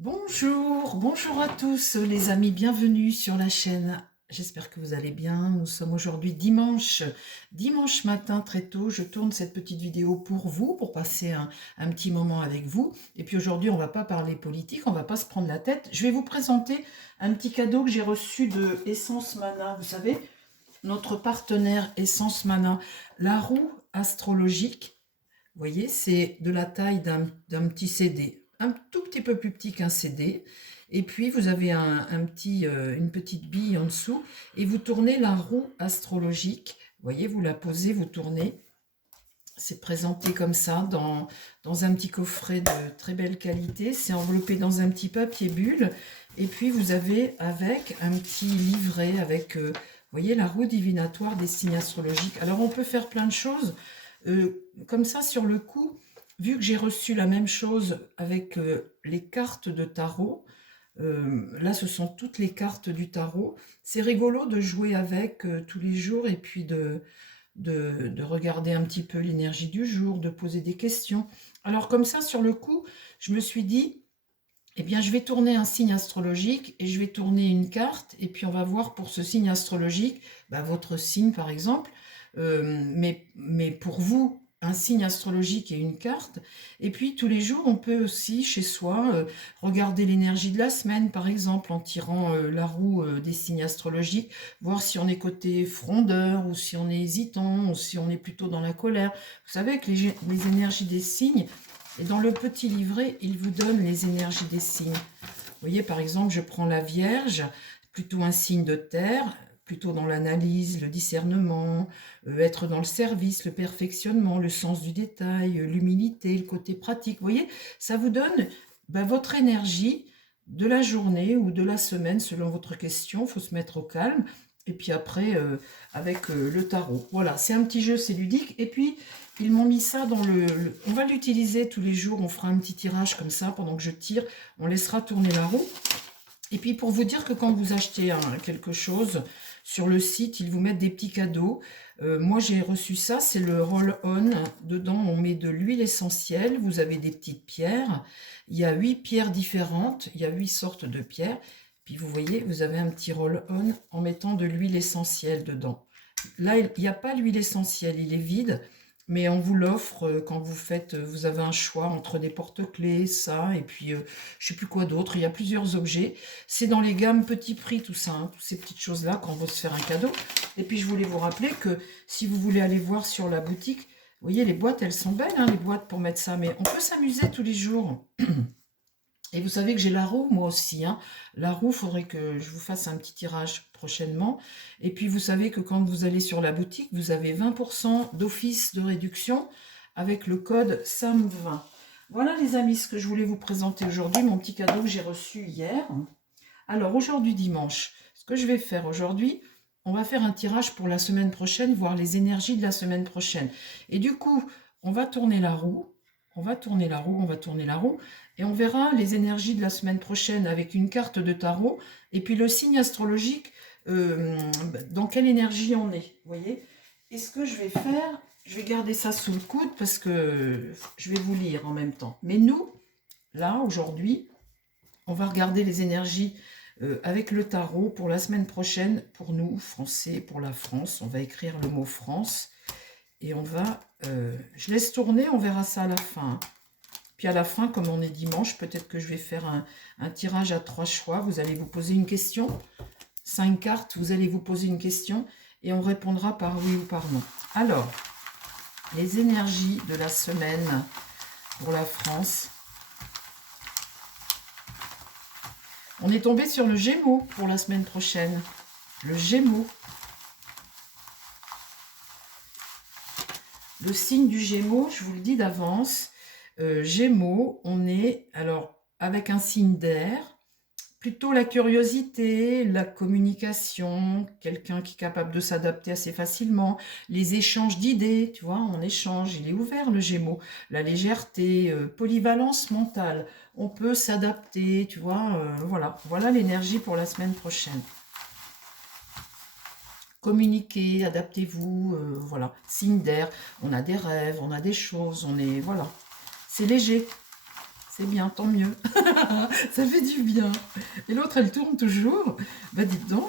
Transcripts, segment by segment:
Bonjour, bonjour à tous les amis, bienvenue sur la chaîne. J'espère que vous allez bien. Nous sommes aujourd'hui dimanche matin très tôt. Je tourne cette petite vidéo pour vous, pour passer un petit moment avec vous. Et puis aujourd'hui, on ne va pas parler politique, on ne va pas se prendre la tête. Je vais vous présenter un petit cadeau que j'ai reçu de Essence Mana. Vous savez, notre partenaire Essence Mana, la roue astrologique. Vous voyez, c'est de la taille d'un petit CD, un tout petit peu plus petit qu'un CD. Et puis, vous avez une petite bille en dessous et vous tournez la roue astrologique. Vous voyez, vous la posez, vous tournez. C'est présenté comme ça dans un petit coffret de très belle qualité. C'est enveloppé dans un petit papier bulle. Et puis, vous avez avec un petit livret avec, vous voyez, la roue divinatoire des signes astrologiques. Alors, on peut faire plein de choses. Comme ça, sur le coup, vu que j'ai reçu la même chose avec les cartes de tarot, là, ce sont toutes les cartes du tarot. C'est rigolo de jouer avec tous les jours et puis de regarder un petit peu l'énergie du jour, de poser des questions. Alors comme ça, sur le coup, je me suis dit, eh bien, je vais tourner un signe astrologique et je vais tourner une carte et puis on va voir pour ce signe astrologique, bah, votre signe par exemple, mais pour vous, un signe astrologique et une carte. Et puis tous les jours, on peut aussi chez soi regarder l'énergie de la semaine par exemple en tirant la roue des signes astrologiques, voir si on est côté frondeur ou si on est hésitant ou si on est plutôt dans la colère. Vous savez que les énergies des signes, et dans le petit livret, il vous donne les énergies des signes. Vous voyez, par exemple, je prends la Vierge, plutôt un signe de terre, plutôt dans l'analyse, le discernement, être dans le service, le perfectionnement, le sens du détail, l'humilité, le côté pratique. Vous voyez, ça vous donne votre énergie de la journée ou de la semaine selon votre question. Il faut se mettre au calme. Et puis après, avec le tarot. Voilà, c'est un petit jeu, c'est ludique. Et puis, ils m'ont mis ça dans on va l'utiliser tous les jours. On fera un petit tirage comme ça pendant que je tire. On laissera tourner la roue. Et puis pour vous dire que quand vous achetez quelque chose sur le site, ils vous mettent des petits cadeaux. Moi j'ai reçu ça, c'est le roll-on. Dedans on met de l'huile essentielle, vous avez des petites pierres. Il y a 8 pierres différentes, il y a 8 sortes de pierres. Puis vous voyez, vous avez un petit roll-on en mettant de l'huile essentielle dedans. Là, il n'y a pas l'huile essentielle, il est vide. Mais on vous l'offre quand vous faites, vous avez un choix entre des porte-clés, ça, et puis je sais plus quoi d'autre. Il y a plusieurs objets. C'est dans les gammes petit prix, tout ça, hein, toutes ces petites choses-là quand on veut se faire un cadeau. Et puis je voulais vous rappeler que si vous voulez aller voir sur la boutique, vous voyez, les boîtes, elles sont belles, hein, les boîtes pour mettre ça, mais on peut s'amuser tous les jours. Et vous savez que j'ai la roue, moi aussi, hein. La roue, il faudrait que je vous fasse un petit tirage prochainement. Et puis, vous savez que quand vous allez sur la boutique, vous avez 20% d'office de réduction avec le code SAM20. Voilà, les amis, ce que je voulais vous présenter aujourd'hui, mon petit cadeau que j'ai reçu hier. Alors, aujourd'hui, dimanche, ce que je vais faire aujourd'hui, on va faire un tirage pour la semaine prochaine, voir les énergies de la semaine prochaine. Et du coup, on va tourner la roue, on va tourner la roue, on va tourner la roue, et on verra les énergies de la semaine prochaine avec une carte de tarot, et puis le signe astrologique, dans quelle énergie on est, vous voyez. Et ce que je vais faire, je vais garder ça sous le coude parce que je vais vous lire en même temps. Mais nous, là, aujourd'hui, on va regarder les énergies avec le tarot pour la semaine prochaine, pour nous, Français, pour la France. On va écrire le mot France et on va... je laisse tourner, on verra ça à la fin. Puis à la fin, comme on est dimanche, peut-être que je vais faire un tirage à 3 choix. Vous allez vous poser une question. 5 cartes, vous allez vous poser une question et on répondra par oui ou par non. Alors, les énergies de la semaine pour la France. On est tombé sur le Gémeaux pour la semaine prochaine. Le Gémeaux. Le signe du Gémeaux, je vous le dis d'avance. Gémeaux, on est alors avec un signe d'air, plutôt la curiosité, la communication, quelqu'un qui est capable de s'adapter assez facilement, les échanges d'idées, tu vois, on échange, il est ouvert le Gémeaux, la légèreté, polyvalence mentale, on peut s'adapter, tu vois, voilà l'énergie pour la semaine prochaine. Communiquez, adaptez-vous, voilà, signe d'air, on a des rêves, on a des choses, on est, voilà, c'est léger, c'est bien, tant mieux. Ça fait du bien. Et l'autre, elle tourne toujours. Bah dites donc,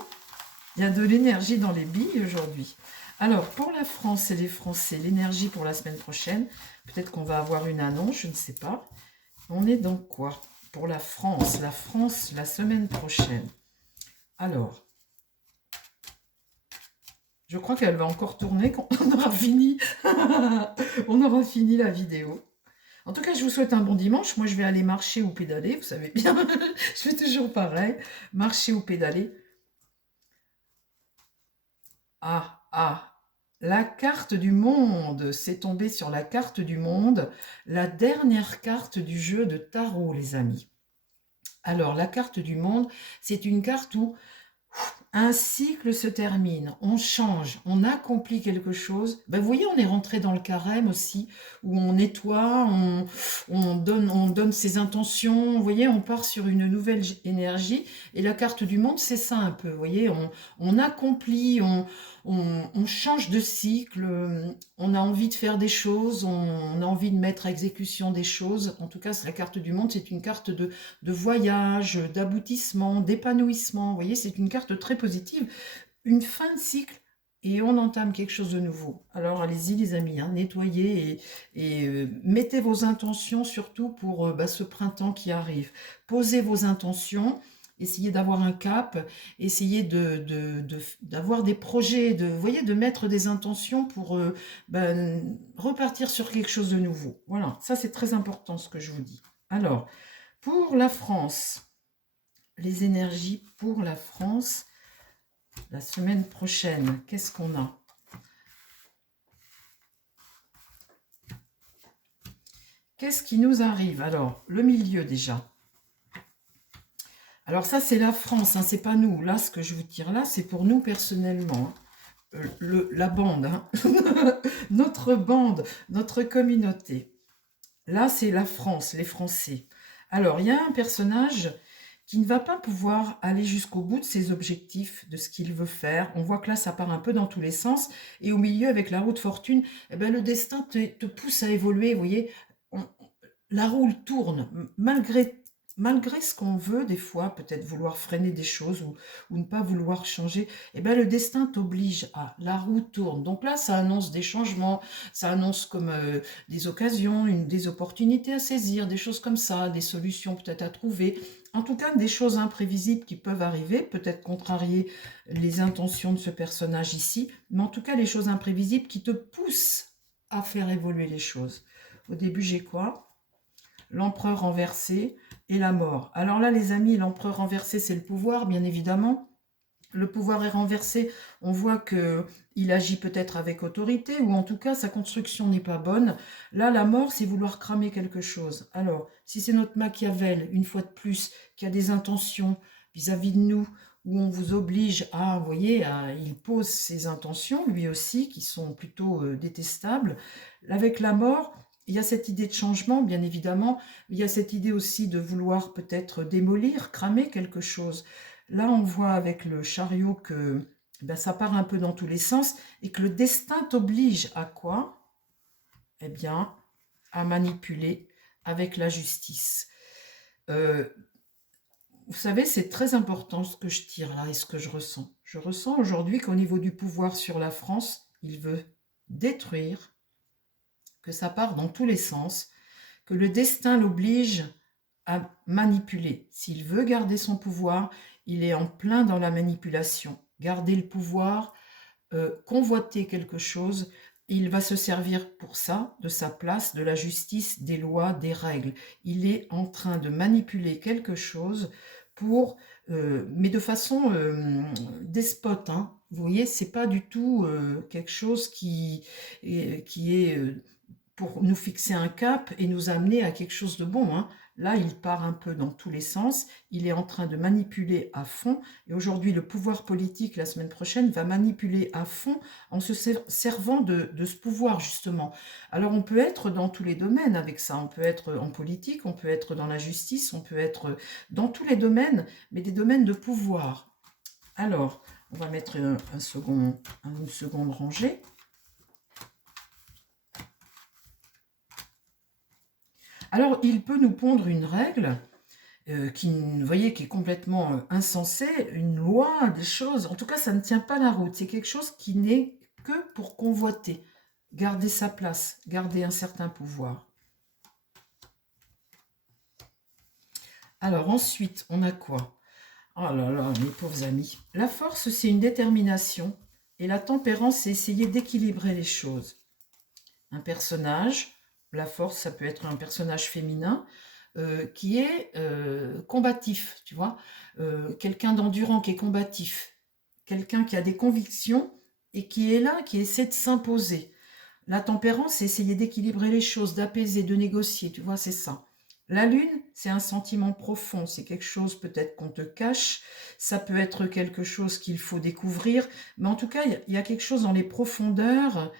il y a de l'énergie dans les billes aujourd'hui. Alors, pour la France et les Français, l'énergie pour la semaine prochaine, peut-être qu'on va avoir une annonce, je ne sais pas. On est dans quoi? Pour la France, la semaine prochaine. Alors, je crois qu'elle va encore tourner quand on aura fini. On aura fini la vidéo. En tout cas, je vous souhaite un bon dimanche. Moi, je vais aller marcher ou pédaler. Vous savez bien, je fais toujours pareil. Marcher ou pédaler. La carte du monde. C'est tombé sur la carte du monde. La dernière carte du jeu de tarot, les amis. Alors, la carte du monde, c'est une carte où un cycle se termine, on change, on accomplit quelque chose. Ben, vous voyez, on est rentré dans le carême aussi, où on nettoie, on donne ses intentions. Vous voyez, on part sur une nouvelle énergie. Et la carte du monde, c'est ça un peu. Vous voyez, on accomplit, on change de cycle, on a envie de faire des choses, on a envie de mettre à exécution des choses. En tout cas, la carte du monde, c'est une carte de voyage, d'aboutissement, d'épanouissement. Vous voyez, c'est une carte très positive. Une fin de cycle et on entame quelque chose de nouveau. Alors allez-y les amis, hein, nettoyez et mettez vos intentions surtout pour ce printemps qui arrive. Posez vos intentions. Essayez d'avoir un cap, essayez d'avoir des projets, vous voyez, de mettre des intentions pour repartir sur quelque chose de nouveau. Voilà, ça c'est très important ce que je vous dis. Alors, pour la France, les énergies pour la France, la semaine prochaine, qu'est-ce qu'on a? Qu'est-ce qui nous arrive? Alors, le milieu déjà. Alors ça, c'est la France, hein, c'est pas nous. Là, ce que je vous tire là, c'est pour nous personnellement. La bande, hein. Notre bande, notre communauté. Là, c'est la France, les Français. Alors, il y a un personnage qui ne va pas pouvoir aller jusqu'au bout de ses objectifs, de ce qu'il veut faire. On voit que là, ça part un peu dans tous les sens. Et au milieu, avec la roue de fortune, eh ben, le destin te pousse à évoluer. Vous voyez, la roue tourne, malgré ce qu'on veut, des fois, peut-être vouloir freiner des choses ou ne pas vouloir changer, eh ben, le destin t'oblige à, la roue tourne. Donc là, ça annonce des changements, ça annonce comme des occasions, des opportunités à saisir, des choses comme ça, des solutions peut-être à trouver. En tout cas, des choses imprévisibles qui peuvent arriver, peut-être contrarier les intentions de ce personnage ici, mais en tout cas, les choses imprévisibles qui te poussent à faire évoluer les choses. Au début, j'ai quoi? L'empereur renversé et la mort. Alors là, les amis, l'empereur renversé, c'est le pouvoir, bien évidemment. Le pouvoir est renversé, on voit qu'il agit peut-être avec autorité, ou en tout cas, sa construction n'est pas bonne. Là, la mort, c'est vouloir cramer quelque chose. Alors, si c'est notre Machiavel, une fois de plus, qui a des intentions vis-à-vis de nous, où on vous oblige à, vous voyez, il pose ses intentions, lui aussi, qui sont plutôt détestables. Avec la mort, il y a cette idée de changement, bien évidemment. Il y a cette idée aussi de vouloir peut-être démolir, cramer quelque chose. Là, on voit avec le chariot que ça part un peu dans tous les sens et que le destin t'oblige à quoi? Eh bien, à manipuler avec la justice. Vous savez, c'est très important ce que je tire là et ce que je ressens. Je ressens aujourd'hui qu'au niveau du pouvoir sur la France, il veut détruire, que ça part dans tous les sens, que le destin l'oblige à manipuler. S'il veut garder son pouvoir, il est en plein dans la manipulation. Garder le pouvoir, convoiter quelque chose, il va se servir pour ça, de sa place, de la justice, des lois, des règles. Il est en train de manipuler quelque chose pour, mais de façon despote. Hein. Vous voyez, c'est pas du tout quelque chose qui est pour nous fixer un cap et nous amener à quelque chose de bon. Hein. Là, il part un peu dans tous les sens, il est en train de manipuler à fond, et aujourd'hui, le pouvoir politique, la semaine prochaine, va manipuler à fond en se servant de ce pouvoir, justement. Alors, on peut être dans tous les domaines avec ça, on peut être en politique, on peut être dans la justice, on peut être dans tous les domaines, mais des domaines de pouvoir. Alors, on va mettre une seconde rangée. Alors, il peut nous pondre une règle vous voyez, qui est complètement insensée, une loi, des choses. En tout cas, ça ne tient pas la route. C'est quelque chose qui n'est que pour convoiter, garder sa place, garder un certain pouvoir. Alors ensuite, on a quoi? Oh là là, mes pauvres amis. La force, c'est une détermination. Et la tempérance, c'est essayer d'équilibrer les choses. Un personnage, la force, ça peut être un personnage féminin, qui est combatif, tu vois. Quelqu'un d'endurant, qui est combatif. Quelqu'un qui a des convictions et qui est là, qui essaie de s'imposer. La tempérance, c'est essayer d'équilibrer les choses, d'apaiser, de négocier, tu vois, c'est ça. La lune, c'est un sentiment profond, c'est quelque chose peut-être qu'on te cache, ça peut être quelque chose qu'il faut découvrir, mais en tout cas, il y a quelque chose dans les profondeurs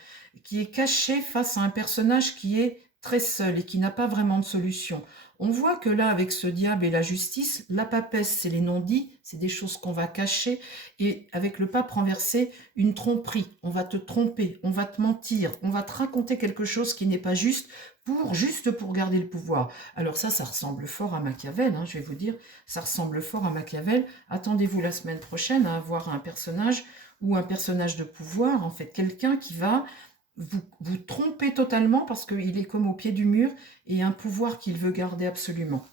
qui est caché face à un personnage qui est très seul et qui n'a pas vraiment de solution. On voit que là, avec ce diable et la justice, la papesse, c'est les non-dits, c'est des choses qu'on va cacher, et avec le pape renversé, une tromperie. On va te tromper, on va te mentir, on va te raconter quelque chose qui n'est pas juste juste pour garder le pouvoir. Alors ça ressemble fort à Machiavel, hein, je vais vous dire, ça ressemble fort à Machiavel. Attendez-vous la semaine prochaine à avoir un personnage ou un personnage de pouvoir, en fait, quelqu'un qui va vous tromper totalement parce qu'il est comme au pied du mur et un pouvoir qu'il veut garder absolument.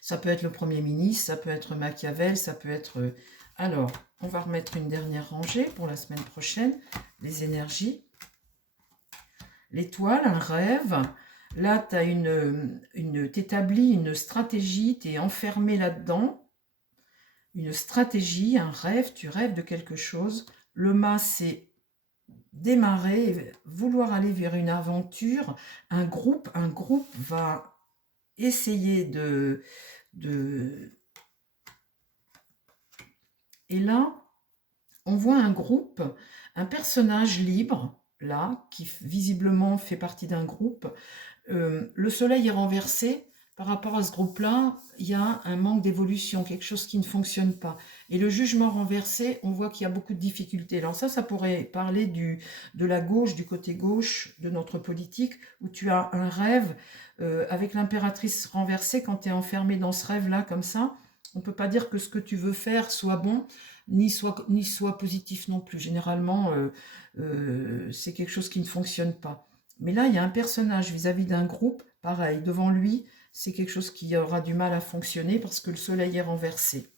Ça peut être le Premier ministre, ça peut être Machiavel, ça peut être... Alors, on va remettre une dernière rangée pour la semaine prochaine, les énergies. L'étoile, un rêve. Là, t'établis une stratégie, tu es enfermé là-dedans. Une stratégie, un rêve, tu rêves de quelque chose. Le mât, c'est démarrer, vouloir aller vers une aventure. Un groupe va essayer de... Et là, on voit un groupe, un personnage libre, là, qui visiblement fait partie d'un groupe. Le soleil est renversé. Par rapport à ce groupe-là, il y a un manque d'évolution, quelque chose qui ne fonctionne pas. Et le jugement renversé, on voit qu'il y a beaucoup de difficultés. Alors ça pourrait parler de la gauche, du côté gauche de notre politique, où tu as un rêve avec l'impératrice renversée. Quand tu es enfermé dans ce rêve-là, comme ça, on ne peut pas dire que ce que tu veux faire soit bon, ni soit positif non plus. Généralement, c'est quelque chose qui ne fonctionne pas. Mais là, il y a un personnage vis-à-vis d'un groupe, pareil, devant lui, c'est quelque chose qui aura du mal à fonctionner parce que le soleil est renversé.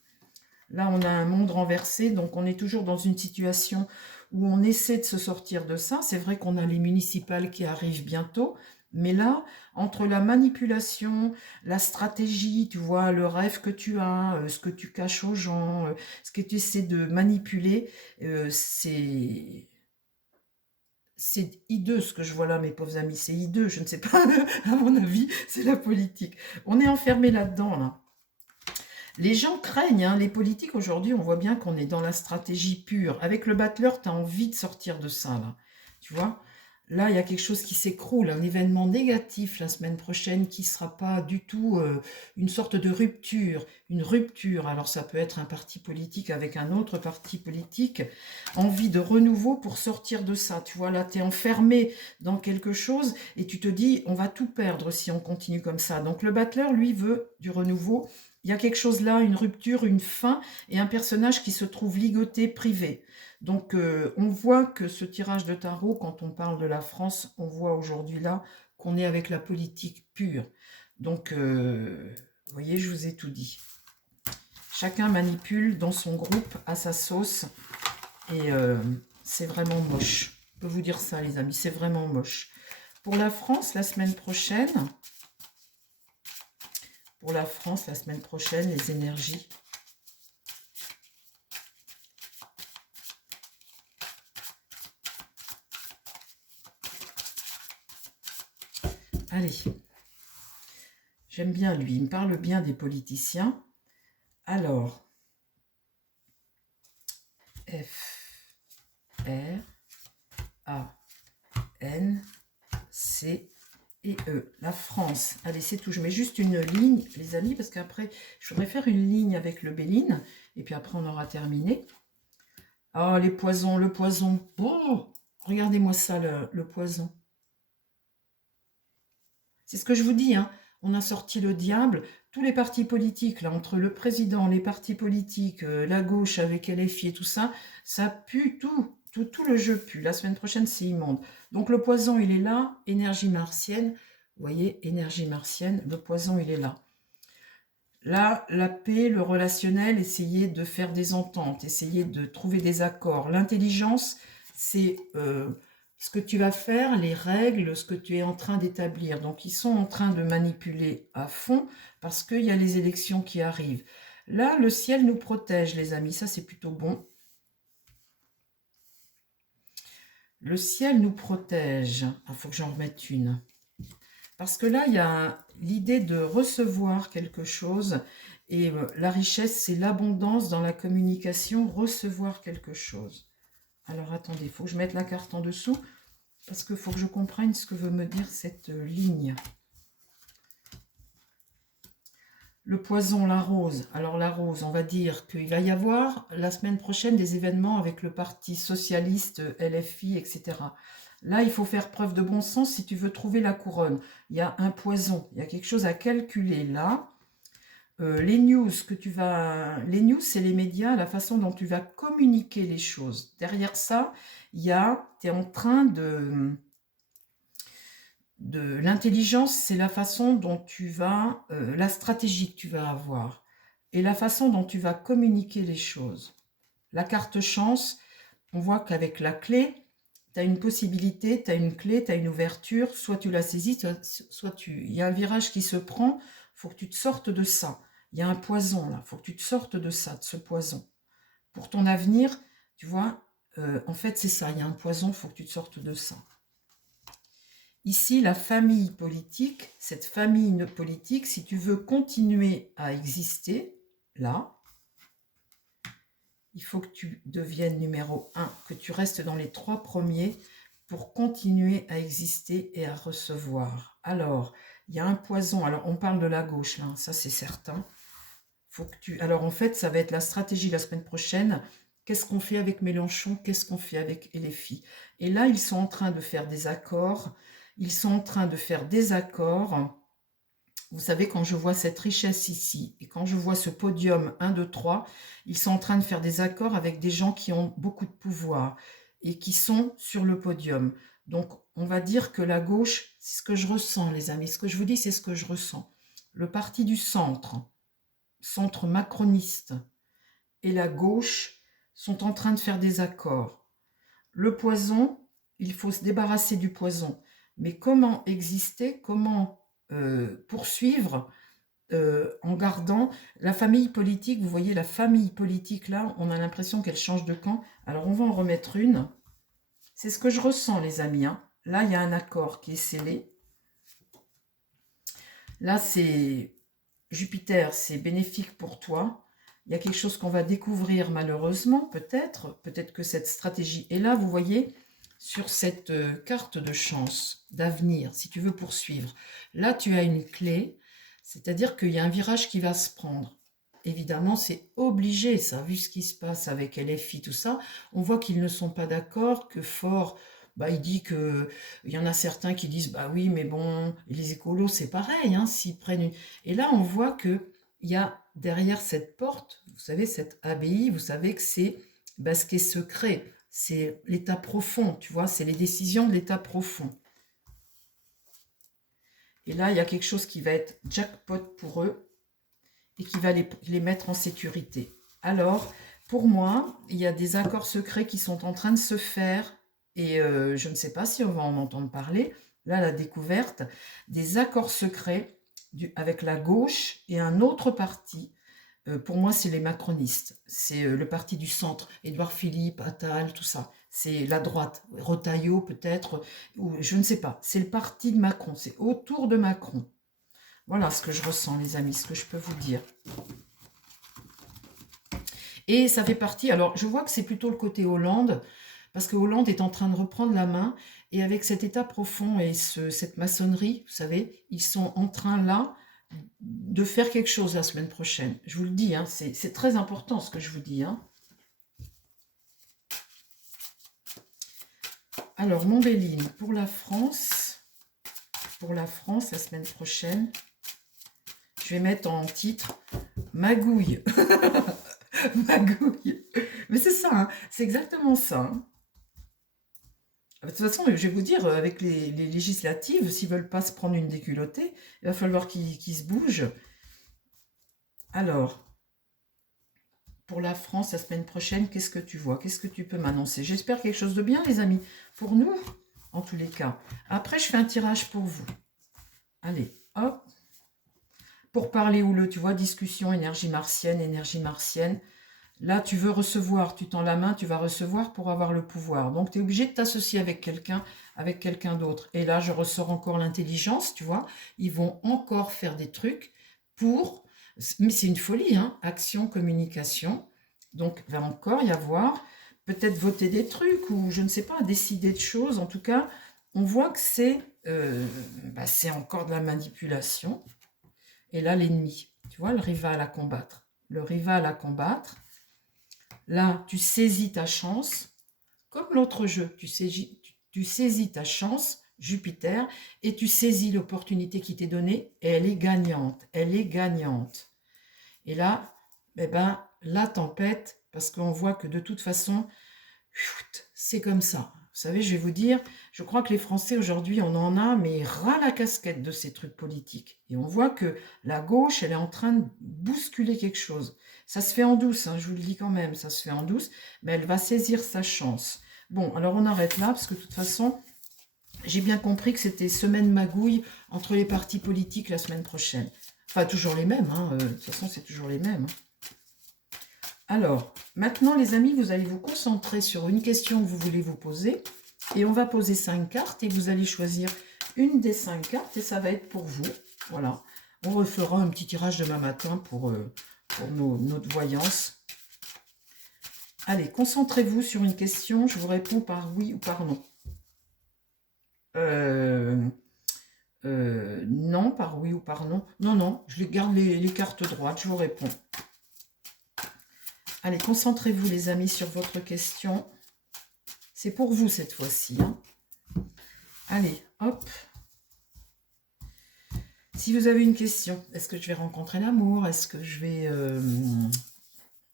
Là, on a un monde renversé, donc on est toujours dans une situation où on essaie de se sortir de ça. C'est vrai qu'on a les municipales qui arrivent bientôt, mais là, entre la manipulation, la stratégie, tu vois, le rêve que tu as, ce que tu caches aux gens, ce que tu essaies de manipuler, c'est hideux ce que je vois là, mes pauvres amis, c'est hideux, je ne sais pas, à mon avis, c'est la politique. On est enfermé là-dedans, là. Les gens craignent, hein, les politiques aujourd'hui, on voit bien qu'on est dans la stratégie pure. Avec le battleur, tu as envie de sortir de ça, là. Tu vois? Là, il y a quelque chose qui s'écroule, un événement négatif la semaine prochaine qui ne sera pas du tout une sorte de rupture, une rupture. Alors ça peut être un parti politique avec un autre parti politique, envie de renouveau pour sortir de ça. Tu vois, là, tu es enfermé dans quelque chose et tu te dis, on va tout perdre si on continue comme ça. Donc le battleur, lui, veut du renouveau. Il y a quelque chose là, une rupture, une fin, et un personnage qui se trouve ligoté, privé. Donc on voit que ce tirage de tarot, quand on parle de la France, on voit aujourd'hui là qu'on est avec la politique pure. Donc, vous voyez, je vous ai tout dit. Chacun manipule dans son groupe à sa sauce, et c'est vraiment moche. Je peux vous dire ça, les amis, c'est vraiment moche. Pour la France, la semaine prochaine... Pour la France, la semaine prochaine, les énergies. Allez. J'aime bien lui, il me parle bien des politiciens. Alors, F, R, A, N, C, et E. La France. Allez, c'est tout. Je mets juste une ligne, les amis, parce qu'après, je voudrais faire une ligne avec le Béline. Et puis après, on aura terminé. Oh, les poisons, le poison. Oh, regardez-moi ça, le poison. C'est ce que je vous dis, hein. On a sorti le diable. Tous les partis politiques, là, entre le président, les partis politiques, la gauche avec LFI et tout ça, ça pue tout. Tout le jeu pue. La semaine prochaine, c'est immonde. Donc le poison, il est là. Énergie martienne. Vous voyez, énergie martienne. Le poison, il est là. Là, la paix, le relationnel, essayer de faire des ententes, essayer de trouver des accords. L'intelligence, c'est ce que tu vas faire, les règles, ce que tu es en train d'établir. Donc, ils sont en train de manipuler à fond parce qu'il y a les élections qui arrivent. Là, le ciel nous protège, les amis. Ça, c'est plutôt bon. Le ciel nous protège. Il faut que j'en remette une. Parce que là, il y a l'idée de recevoir quelque chose. Et la richesse, c'est l'abondance dans la communication, recevoir quelque chose. Alors, attendez, il faut que je mette la carte en dessous. Parce qu'il faut que je comprenne ce que veut me dire cette ligne. Le poison, la rose. Alors, la rose, on va dire qu'il va y avoir la semaine prochaine des événements avec le Parti socialiste, LFI, etc. Là, il faut faire preuve de bon sens si tu veux trouver la couronne. Il y a un poison, il y a quelque chose à calculer là. Les news, les news, c'est les médias, la façon dont tu vas communiquer les choses. Derrière ça, tu es en train de l'intelligence, c'est la façon dont tu vas, la stratégie que tu vas avoir et la façon dont tu vas communiquer les choses. La carte chance, on voit qu'avec la clé, tu as une possibilité, tu as une clé, tu as une ouverture, soit tu la saisis, il y a un virage qui se prend, il faut que tu te sortes de ça. Il y a un poison là, il faut que tu te sortes de ça, de ce poison. Pour ton avenir, tu vois, en fait c'est ça, il y a un poison, il faut que tu te sortes de ça. Ici, la famille politique, cette famille politique, si tu veux continuer à exister, là, il faut que tu deviennes numéro 1, que tu restes dans les 3 premiers pour continuer à exister et à recevoir. Alors, il y a un poison. Alors, on parle de la gauche, là, ça c'est certain. Alors, en fait, ça va être la stratégie la semaine prochaine. Qu'est-ce qu'on fait avec Mélenchon? Qu'est-ce qu'on fait avec LFI? Et là, ils sont en train de faire des accords. Ils sont en train de faire des accords. Vous savez, quand je vois cette richesse ici, et quand je vois ce podium 1, 2, 3, ils sont en train de faire des accords avec des gens qui ont beaucoup de pouvoir et qui sont sur le podium. Donc, on va dire que la gauche, c'est ce que je ressens, les amis. Ce que je vous dis, c'est ce que je ressens. Le parti du centre macroniste, et la gauche sont en train de faire des accords. Le poison, il faut se débarrasser du poison. Mais comment exister, comment poursuivre en gardant la famille politique? Vous voyez, la famille politique, là, on a l'impression qu'elle change de camp. Alors, on va en remettre une. C'est ce que je ressens, les amis. Hein. Là, il y a un accord qui est scellé. Là, c'est Jupiter, c'est bénéfique pour toi. Il y a quelque chose qu'on va découvrir malheureusement, peut-être que cette stratégie est là, vous voyez, sur cette carte de chance, d'avenir, si tu veux poursuivre. Là, tu as une clé, c'est-à-dire qu'il y a un virage qui va se prendre. Évidemment, c'est obligé, ça, vu ce qui se passe avec LFI, tout ça, on voit qu'ils ne sont pas d'accord, que Fort, il dit que il y en a certains qui disent, bah oui, mais bon, les écolos, c'est pareil, hein, s'ils prennent une... Et là, on voit qu'il y a derrière cette porte, vous savez, cette abbaye, vous savez que c'est ce qui est secret, c'est l'état profond, tu vois, c'est les décisions de l'état profond. Et là, il y a quelque chose qui va être jackpot pour eux et qui va les mettre en sécurité. Alors, pour moi, il y a des accords secrets qui sont en train de se faire et je ne sais pas si on va en entendre parler. Là, la découverte des accords secrets avec la gauche et un autre parti. Pour moi, c'est les macronistes. C'est le parti du centre. Édouard Philippe, Attal, tout ça. C'est la droite. Retailleau, peut-être. Ou je ne sais pas. C'est le parti de Macron. C'est autour de Macron. Voilà ce que je ressens, les amis, ce que je peux vous dire. Et ça fait partie... Alors, je vois que c'est plutôt le côté Hollande, parce que Hollande est en train de reprendre la main, et avec cet état profond et cette maçonnerie, vous savez, ils sont en train, là, de faire quelque chose la semaine prochaine. Je vous le dis, hein, c'est très important ce que je vous dis. Hein. Alors, Mondeline, pour la France, pour la France la semaine prochaine. Je vais mettre en titre Magouille. Magouille. Mais c'est ça, hein, c'est exactement ça. Hein. De toute façon, je vais vous dire, avec les législatives, s'ils ne veulent pas se prendre une déculottée, il va falloir qu'ils se bougent. Alors, pour la France, la semaine prochaine, qu'est-ce que tu vois? Qu'est-ce que tu peux m'annoncer? J'espère quelque chose de bien, les amis. Pour nous, en tous les cas. Après, je fais un tirage pour vous. Allez, hop. Pour parler houleux, tu vois, discussion, énergie martienne, énergie martienne. Là, tu veux recevoir, tu tends la main, tu vas recevoir pour avoir le pouvoir. Donc, tu es obligé de t'associer avec quelqu'un d'autre. Et là, je ressors encore l'intelligence, tu vois. Ils vont encore faire des trucs pour... Mais c'est une folie, hein. Action, communication. Donc, il va encore y avoir peut-être voter des trucs ou, je ne sais pas, décider de choses. En tout cas, on voit que c'est encore de la manipulation. Et là, l'ennemi, tu vois, le rival à combattre. Le rival à combattre. Là, tu saisis ta chance, comme l'autre jeu, tu saisis ta chance, Jupiter, et tu saisis l'opportunité qui t'est donnée, et elle est gagnante, elle est gagnante. Et là, eh ben, la tempête, parce qu'on voit que de toute façon, c'est comme ça. Vous savez, je vais vous dire, je crois que les Français aujourd'hui, on en a, mais ras la casquette de ces trucs politiques. Et on voit que la gauche, elle est en train de bousculer quelque chose. Ça se fait en douce, hein, je vous le dis quand même, ça se fait en douce, mais elle va saisir sa chance. Bon, alors on arrête là, parce que de toute façon, j'ai bien compris que c'était semaine magouille entre les partis politiques la semaine prochaine. Enfin, toujours les mêmes, hein, de toute façon, c'est toujours les mêmes. Alors, maintenant, les amis, vous allez vous concentrer sur une question que vous voulez vous poser. Et on va poser 5 cartes et vous allez choisir une des 5 cartes et ça va être pour vous. Voilà. On refera un petit tirage demain matin pour notre voyance. Allez, concentrez-vous sur une question. Je vous réponds par oui ou par non. Non, par oui ou par non. Non, non, je garde les cartes droites, je vous réponds. Allez, concentrez-vous les amis sur votre question. C'est pour vous cette fois-ci. Hein. Allez, hop. Si vous avez une question, est-ce que je vais rencontrer l'amour? Est-ce que je vais...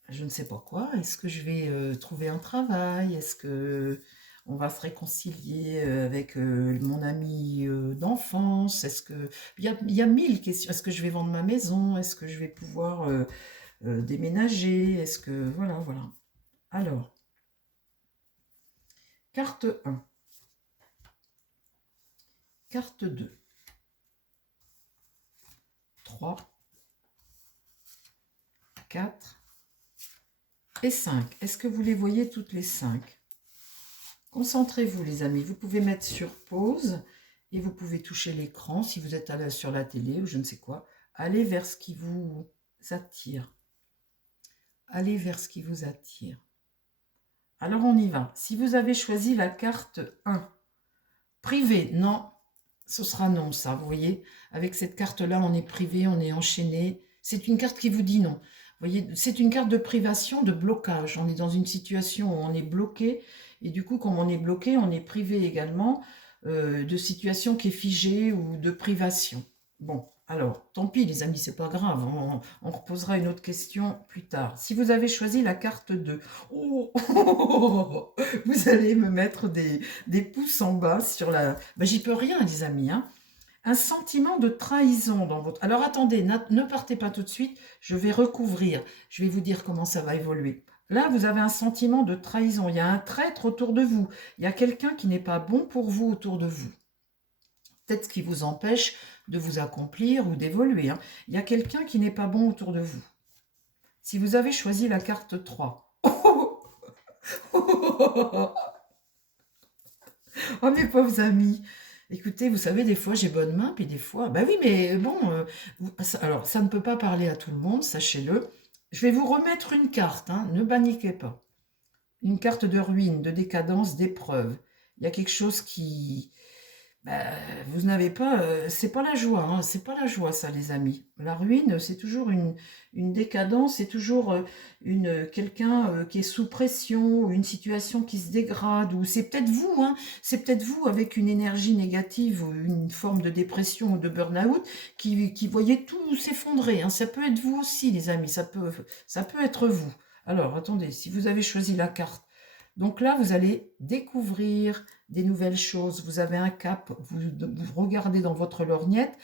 je ne sais pas quoi. Est-ce que je vais trouver un travail? Est-ce que on va se réconcilier avec mon ami d'enfance? Est-ce que... Il y a 1000 questions. Est-ce que je vais vendre ma maison? Est-ce que je vais pouvoir... déménager, est-ce que... Voilà. Alors, carte 1, carte 2, 3, 4 et 5. Est-ce que vous les voyez toutes les 5? Concentrez-vous les amis, vous pouvez mettre sur pause et vous pouvez toucher l'écran si vous êtes sur la télé ou je ne sais quoi. Allez vers ce qui vous attire. Allez vers ce qui vous attire. Alors on y va. Si vous avez choisi la carte 1, privé, non, ce sera non ça, vous voyez. Avec cette carte-là, on est privé, on est enchaîné. C'est une carte qui vous dit non. Vous voyez, c'est une carte de privation, de blocage. On est dans une situation où on est bloqué. Et du coup, comme on est bloqué, on est privé également de situation qui est figée ou de privation. Bon. Alors, tant pis les amis, c'est pas grave, on reposera une autre question plus tard. Si vous avez choisi la carte 2, vous allez me mettre des pouces en bas sur la... Ben, j'y peux rien les amis, hein. Un sentiment de trahison dans votre... Alors attendez, ne partez pas tout de suite, je vais recouvrir, je vais vous dire comment ça va évoluer. Là, vous avez un sentiment de trahison, il y a un traître autour de vous, il y a quelqu'un qui n'est pas bon pour vous autour de vous. Peut-être ce qui vous empêche de vous accomplir ou d'évoluer. Hein. Il y a quelqu'un qui n'est pas bon autour de vous. Si vous avez choisi la carte 3. Oh mes pauvres amis. Écoutez, vous savez, des fois j'ai bonne main, puis des fois... Ben oui, mais bon... alors, ça ne peut pas parler à tout le monde, sachez-le. Je vais vous remettre une carte, hein, ne paniquez pas. Une carte de ruine, de décadence, d'épreuve. Il y a quelque chose qui bah, vous n'avez pas, c'est pas la joie, hein, c'est pas la joie ça les amis. La ruine, c'est toujours une décadence, c'est toujours quelqu'un qui est sous pression, ou une situation qui se dégrade, ou c'est peut-être vous, hein, c'est peut-être vous avec une énergie négative, ou une forme de dépression ou de burn-out, qui voyez tout s'effondrer, hein. Ça peut être vous aussi les amis, ça peut être vous. Alors attendez, si vous avez choisi la carte, donc là vous allez découvrir des nouvelles choses, vous avez un cap, vous regardez dans votre lorgnette,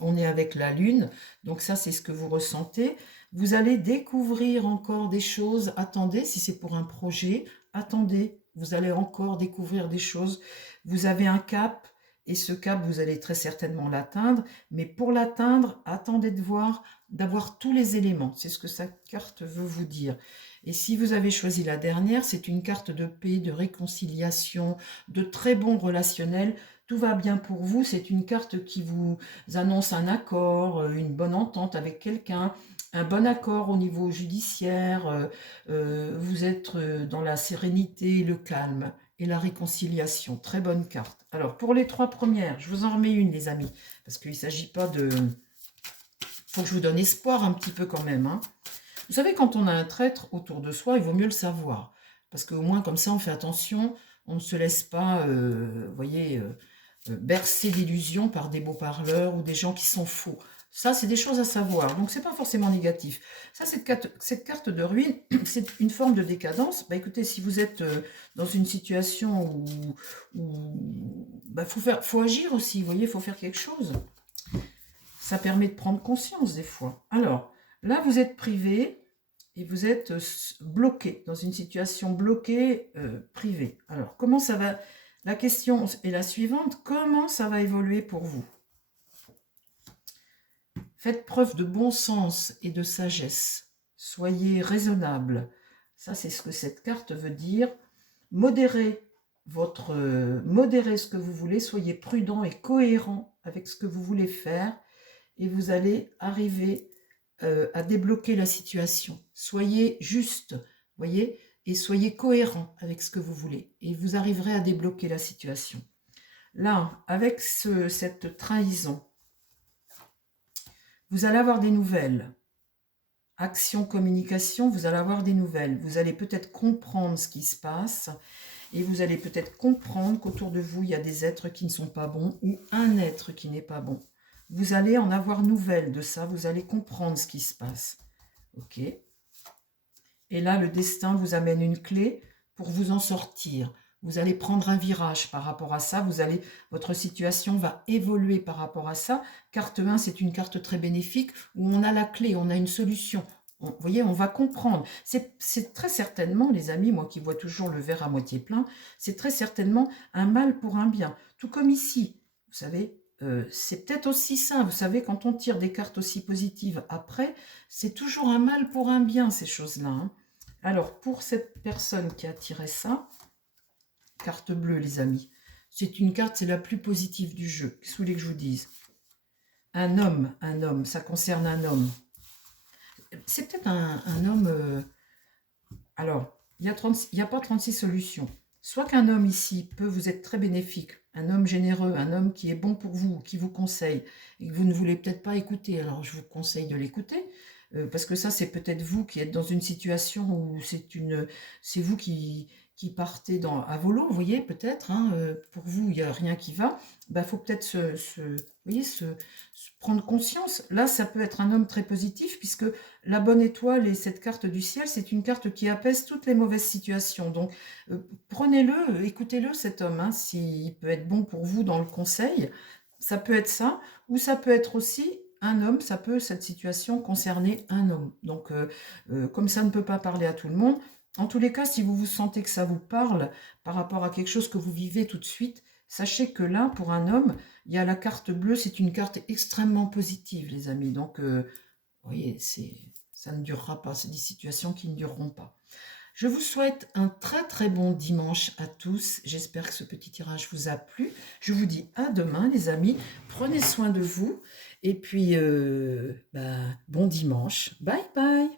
on est avec la lune, donc ça c'est ce que vous ressentez, vous allez découvrir encore des choses, attendez, si c'est pour un projet, attendez, vous allez encore découvrir des choses, vous avez un cap, et ce cap vous allez très certainement l'atteindre, mais pour l'atteindre, attendez de voir, d'avoir tous les éléments, c'est ce que sa carte veut vous dire. Et si vous avez choisi la dernière, c'est une carte de paix, de réconciliation, de très bon relationnel. Tout va bien pour vous, c'est une carte qui vous annonce un accord, une bonne entente avec quelqu'un, un bon accord au niveau judiciaire, vous êtes dans la sérénité, le calme et la réconciliation. Très bonne carte. Alors, pour les 3 premières, je vous en remets une, les amis, parce qu'il ne s'agit pas de... Il faut que je vous donne espoir un petit peu quand même, hein. Vous savez, quand on a un traître autour de soi, il vaut mieux le savoir. Parce qu'au moins, comme ça, on fait attention, on ne se laisse pas, vous voyez, bercer d'illusions par des beaux parleurs ou des gens qui sont faux. Ça, c'est des choses à savoir. Donc, c'est pas forcément négatif. Ça, cette carte de ruine, c'est une forme de décadence. Bah, écoutez, si vous êtes dans une situation où bah, faut agir aussi, vous voyez, il faut faire quelque chose. Ça permet de prendre conscience des fois. Alors, là, vous êtes privé et vous êtes bloqué, dans une situation bloquée, privée. Alors, comment ça va? La question est la suivante, comment ça va évoluer pour vous? Faites preuve de bon sens et de sagesse. Soyez raisonnable. Ça, c'est ce que cette carte veut dire. Modérez modérez ce que vous voulez, soyez prudent et cohérent avec ce que vous voulez faire et vous allez arriver à débloquer la situation. Soyez juste, voyez, et soyez cohérent avec ce que vous voulez. Et vous arriverez à débloquer la situation. Là, avec cette trahison, vous allez avoir des nouvelles. Action, communication, vous allez avoir des nouvelles. Vous allez peut-être comprendre ce qui se passe et vous allez peut-être comprendre qu'autour de vous, il y a des êtres qui ne sont pas bons ou un être qui n'est pas bon. Vous allez en avoir nouvelle de ça, vous allez comprendre ce qui se passe. Ok. Et là, le destin vous amène une clé pour vous en sortir. Vous allez prendre un virage par rapport à ça. Votre situation va évoluer par rapport à ça. Carte 1, c'est une carte très bénéfique où on a la clé, on a une solution. Vous voyez, on va comprendre. C'est très certainement, les amis, moi qui vois toujours le verre à moitié plein, c'est très certainement un mal pour un bien. Tout comme ici, vous savez, c'est peut-être aussi ça. Vous savez, quand on tire des cartes aussi positives après, c'est toujours un mal pour un bien, ces choses-là, hein. Alors, pour cette personne qui a tiré ça, carte bleue, les amis, c'est une carte, c'est la plus positive du jeu. Qu'est-ce que vous voulez que je vous dise? Un homme, ça concerne un homme. C'est peut-être un homme... alors, il n'y a pas 36 solutions. Soit qu'un homme ici peut vous être très bénéfique, un homme généreux, un homme qui est bon pour vous, qui vous conseille, et que vous ne voulez peut-être pas écouter, alors je vous conseille de l'écouter, parce que ça, c'est peut-être vous qui êtes dans une situation où c'est vous qui partez à volo, vous voyez, peut-être, hein, pour vous, il n'y a rien qui va, il faut peut-être se prendre conscience. Là, ça peut être un homme très positif, puisque la bonne étoile et cette carte du ciel, c'est une carte qui apaise toutes les mauvaises situations. Donc, prenez-le, écoutez-le, cet homme, hein, s'il peut être bon pour vous dans le conseil, ça peut être ça, ou ça peut être aussi un homme, cette situation, concerner un homme. Donc, comme ça ne peut pas parler à tout le monde, en tous les cas, si vous sentez que ça vous parle par rapport à quelque chose que vous vivez tout de suite, sachez que là, pour un homme, il y a la carte bleue, c'est une carte extrêmement positive, les amis. Donc, vous voyez, ça ne durera pas, c'est des situations qui ne dureront pas. Je vous souhaite un très très bon dimanche à tous. J'espère que ce petit tirage vous a plu. Je vous dis à demain, les amis. Prenez soin de vous. Et puis, bon dimanche. Bye bye.